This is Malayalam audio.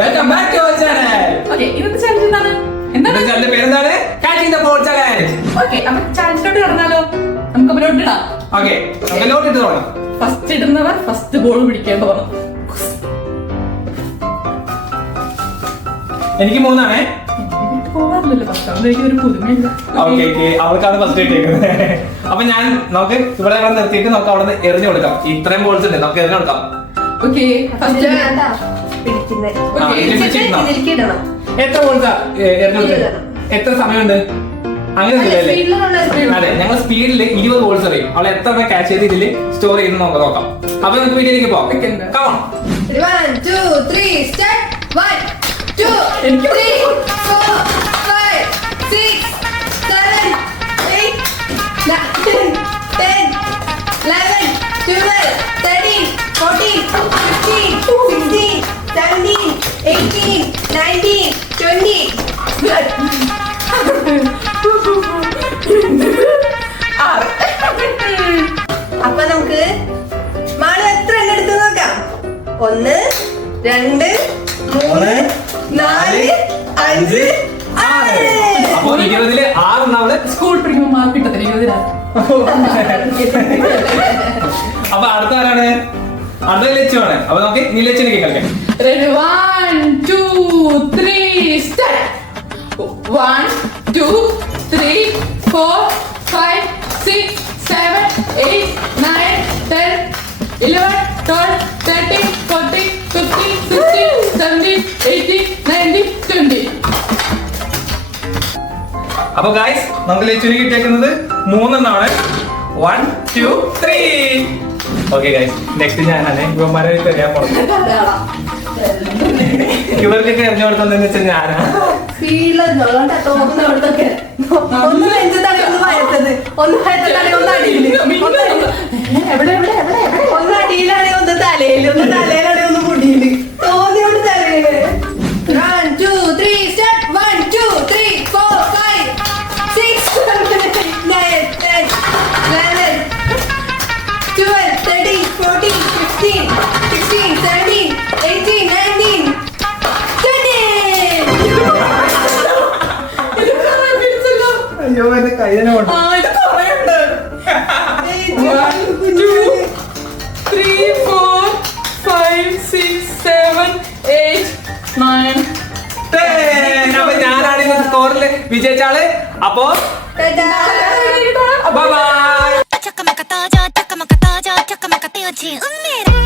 Welcome back to our channel. Okay, ഇന്നത്തെ ചാലഞ്ച് എന്താണ്? ഇന്നത്തെ ചാനലിന്റെ പേരെന്താണ്? Catching the ball challenge. Okay, അപ്പോൾ ചാലഞ്ചിലോട്ട് കടന്നാലോ? നമുക്ക് അപ്പോൾ ലോട്ട് ഇടാം. ഓക്കേ, നമുക്ക് ലോട്ട് ഇട്ട് തുടങ്ങാം. ഫസ്റ്റ് ഇടുന്നവർ ഫസ്റ്റ് ബോൾ പിടിക്കേണ്ടതാണ്. എനിക്ക് 3 ആണേ. പോകാറില്ലല്ലോ ഫസ്റ്റ്. അതുകൊണ്ട് എനിക്ക് ഒരു പുതുമയില്ല. ഓക്കേ ഓക്കേ, അവർക്കാണ് ഫസ്റ്റ് ഇട്ടേക്കുന്നത്. അപ്പൊ നമുക്ക് ഇവിടെ നിർത്തിയിട്ട് നമുക്ക് അവിടെ നിന്ന് എറിഞ്ഞു കൊടുക്കാം. ഇത്രയും ബോൾസ് ഉണ്ട്, നമുക്ക് എറിഞ്ഞു കൊടുക്കാം. ഓക്കേ, ഫസ്റ്റ് എത്ര ബോൾസാ എറിഞ്ഞു കൊടുത്തത്? എത്ര സമയമുണ്ട്? അങ്ങനെ അതെ, ഞങ്ങൾ സ്പീഡിൽ 20 ബോൾസ് എറിയും. അവൾ എത്ര ക്യാച്ച് ചെയ്ത് ഇതിൽ സ്റ്റോർ ചെയ്യുന്ന നോക്കാം. അപ്പൊ നമുക്ക് വീട്ടിലേക്ക് പോവാം. Come on. 1 2 3 start 1 2 3 4 5 6 7 8 9 10 11 12 13 14 15 16 17 18 19 20 അപ്പൊ നമുക്ക് മാള് എത്ര എണ്ണം എടുത്ത് നോക്കാം. 1 2 3 4 5 6. അപ്പൊ 20-ല് 6 നമ്മള് സ്കൂൾ പഠിക്കുമ്പോൾ മാർക്ക് കിട്ടത്തില്ല 20. അപ്പൊ അടുത്ത ആരാണ്? അടുത്ത ലച്ചുവാണ്. അപ്പൊ നമുക്ക് ഇനി ലച്ചിനെ കളിക്കാം. 1 2 3 start. 1 2 3 4 5 6 7 8 9 10 11 12 13 14 15 16 17 18 19 20. അപ്പൊ ഗായ്സ്, നമുക്ക് ലച്ചുവിന് കിട്ടിയേക്കുന്നത് 3 എണ്ണമാണ്. 1 2 3. ഓക്കെ ഗായ്സ്, നെക്സ്റ്റ് ഞാനാണ്. ഇവന്മാരെ എറിയാൻ പോകുന്നത്. ഇവർക്കൊക്കെ എറിഞ്ഞു കൊടുത്തതെന്ന് വെച്ചാൽ ഞാനാ. ഒന്ന് നെഞ്ചത്താണ് ഒന്ന് വയറ്റത്, ഒന്ന് വയറ്റത്താണ് ഒന്ന് അടിയില്, ഒന്ന് അടിയിലാണ് ഒന്ന് തലയില്, ഒന്ന് തലയിലാണ് ഒന്ന് മുടിയില്. തോന്നിയോണ്ട് തലയില്. 1 2 3 start 1 2 3 4 5 6 7 8 9 10 11 12 13 14 15 16 17 18 19 20. അയ്യോ, എന്റെ കയ്യിനെ കൊണ്ട്. ആ, ഇത് കുറേയുണ്ട്. 1 2 3 4 5 6 7 8 9. അപ്പൊ ഞാനാണ് ഇന്നത്തെ സ്കോറിൽ വിജയിച്ചാള്. അപ്പൊ Ta-da. Bye bye. 차까마까 따자 차까마까 따자 차까마까 떼어지 은밀해